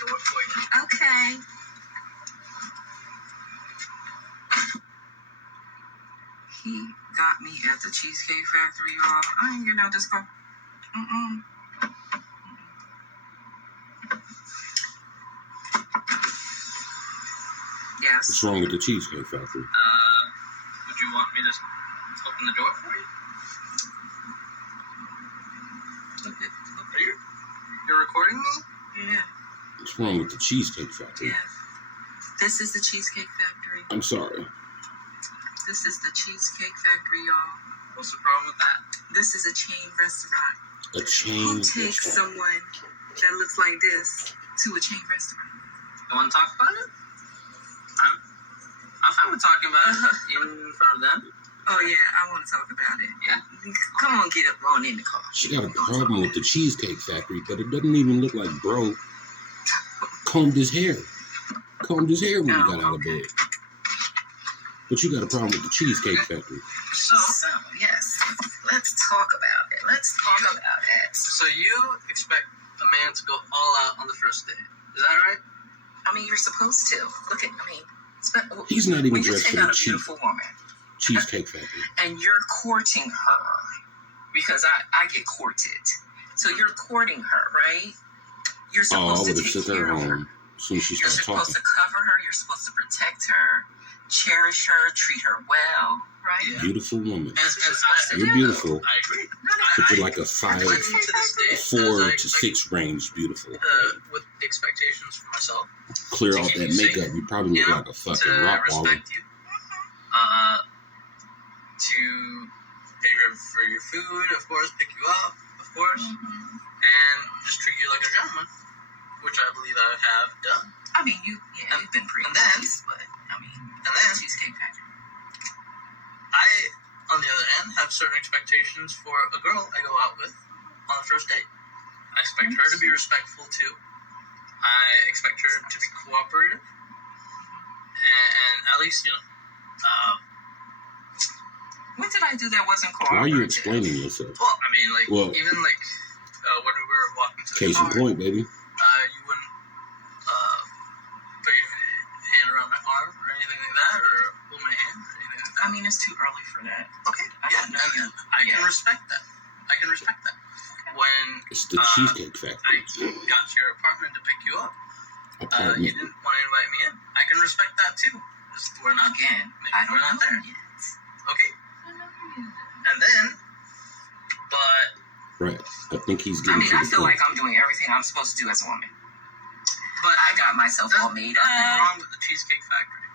door for you. Okay. He got me at the Cheesecake Factory, y'all. I ain't getting out this car. Yes. What's wrong with the Cheesecake Factory? Would you want me to open the door for you? You're recording me? Yeah. What's wrong with the Cheesecake Factory? Yeah. This is the Cheesecake Factory. I'm sorry. This is the Cheesecake Factory, y'all. What's the problem with that? This is a chain restaurant. A chain Who takes restaurant? someone that looks like this to a chain restaurant? You want to talk about it? I'm fine with talking about it, even in front of them. Oh, yeah, I want to talk about it. Yeah. Come on, get up on in the car. She got a problem with the Cheesecake Factory, but it doesn't even look like bro combed his hair. Combed his hair when he got out of bed. But you got a problem with the Cheesecake Factory. So yes, let's talk about it. Let's talk about it. So you expect a man to go all out on the first date. Is that right? I mean, you're supposed to. Look at, He's not even when you dressed take for the out a beautiful woman, Cheesecake Factory. and you're courting her, because I get courted. So you're courting her, right? You're Oh, I supposed would to have take took her care of her. home as soon as she You're started supposed talking. to cover her. You're supposed to protect her, cherish her, treat her well, right? Yeah. Beautiful woman. And You're beautiful. I agree. But you're like a I went into this date 4 as I to 6 range beautiful. with the expectations for myself. Clear to off keep that you safe, makeup, you probably look like a fucking to Rottweiler. respect you, to pay for your food, of course, pick you up, of course, and just treat you like a gentleman, which I believe I have done. I mean, you've been pretty and then- nice, but I mean, And then Cheesecake Factory. I, on the other hand, have certain expectations for a girl I go out with on the first date. I expect her to be respectful too. I expect her to be cooperative, and at least What did I do that wasn't Why are you explaining yourself? Well, I mean, like, Well- even like when we were walking to the Case in car, point, baby. you wouldn't put your hand around my arm or anything like that, or hold my hand or anything like that. I mean, it's too early for that. Okay, I don't know you. I Yeah. can respect that. I can respect that. When It's the Cheesecake I Factory. got to your apartment to pick you up, you Apartment. didn't want to invite me in. I can respect that too. Just we're not Again, maybe I don't we're not know there. yet. Okay, I don't know yet. and then, but Right. I think he's I getting mean, to I the feel point. like I'm doing everything I'm supposed to do as a woman. but I got myself all made nothing up. wrong with the Cheesecake Factory,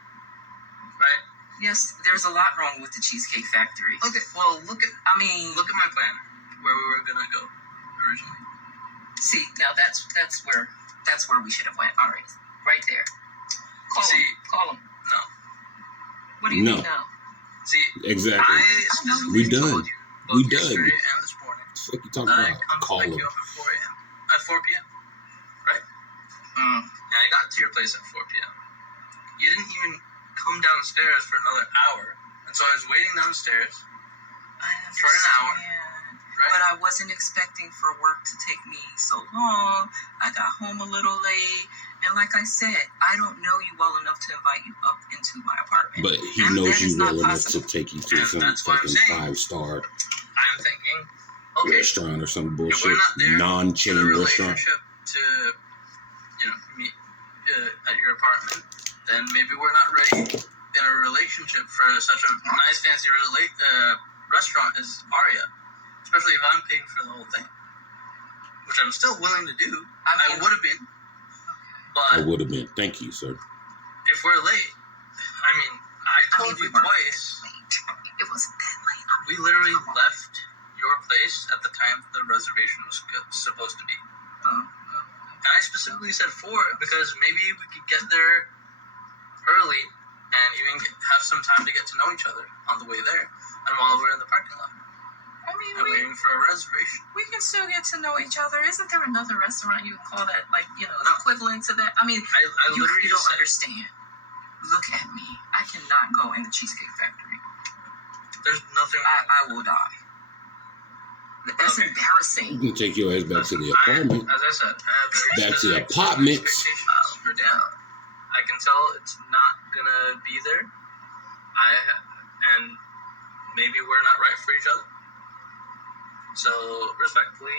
right? Yes, there's a lot wrong with the Cheesecake Factory. Okay, well look at I mean, my plan where we were gonna go originally. see, now that's where we should have went. All right there. Call him. No, What do you No. mean now? see, Exactly. I specifically We done. told you We both done. yesterday and this morning. What the fuck you talking I about? come Call to pick him. you up at 4 a.m. At 4 p.m. Right? Mm. And I got to your place at 4 p.m. You didn't even come downstairs for another hour. And so I was waiting downstairs, I For an hour. understand. right? But I wasn't expecting for work to take me so long. I got home a little late. And like I said, I don't know you well enough to invite you up into my apartment. But he And knows that you is not well enough to possible. take you to And some that's what I'm fucking saying. 5-star I'm thinking, okay, restaurant or some if bullshit we're not there in non-chain a restaurant. relationship to, meet at your apartment, then maybe we're not ready in a relationship for such a nice, fancy restaurant as Aria. Especially if I'm paying for the whole thing. Which I'm still willing to do. I would have been. I But would have been. Thank you, sir. if we're late, I told you we weren't twice, late. It wasn't that late. we literally left your place at the time the reservation was supposed to be. And I specifically said 4 because maybe we could get there early and even have some time to get to know each other on the way there and while we're in the parking lot. I mean, I'm waiting for a reservation. we can still get to know each other. Isn't there another restaurant you can call that, like, equivalent to that? I mean, I you literally don't said, understand. Look at me. I cannot go in the Cheesecake Factory. there's nothing wrong. I will die. That's Okay. embarrassing. You can take your ass back to the apartment. As I said, I have very Back to the specific apartments. expectations for dinner. I can tell it's not gonna be there. And maybe we're not right for each other. So respectfully,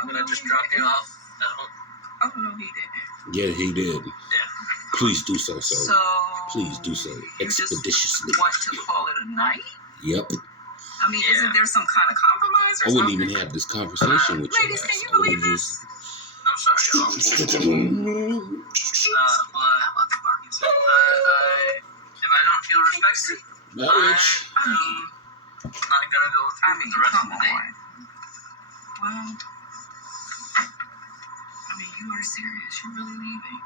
I'm gonna just drop you off at home. Oh no, he didn't. Yeah, he did. Yeah. Please do so, sir. So Please do so you just expeditiously. want to call it a night? Yep. I mean, isn't there some kind of compromise or I wouldn't something? even have this conversation with you. Ladies, can you I would've believe this? I'm sorry, y'all. If I don't feel respected, Marriage. I'm not gonna go through with the rest of the day. Well, I mean, you are serious. You're really leaving.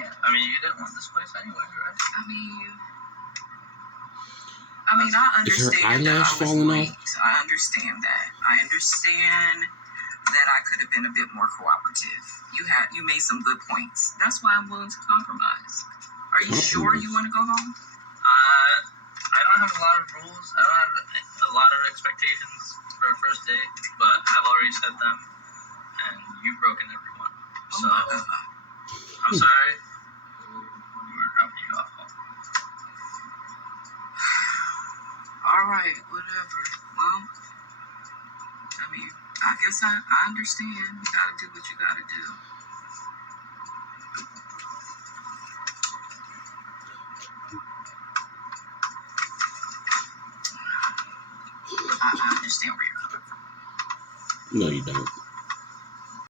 Yeah, I mean, you didn't want this place anyway, right? I mean, I Is her understand that I eyelash was falling late. off? I understand that. I understand that I could have been a bit more cooperative. You made some good points. That's why I'm willing to compromise. Are you sure you want to go home? I don't have a lot of rules. I don't have a lot of expectations for a first date, but I've already set them, and you've broken everyone. So, Oh my God. I'm sorry. We're dropping you off. All right, whatever. Well, I mean, I guess I understand. You gotta do what you gotta do. I understand where you're coming from. No, you don't.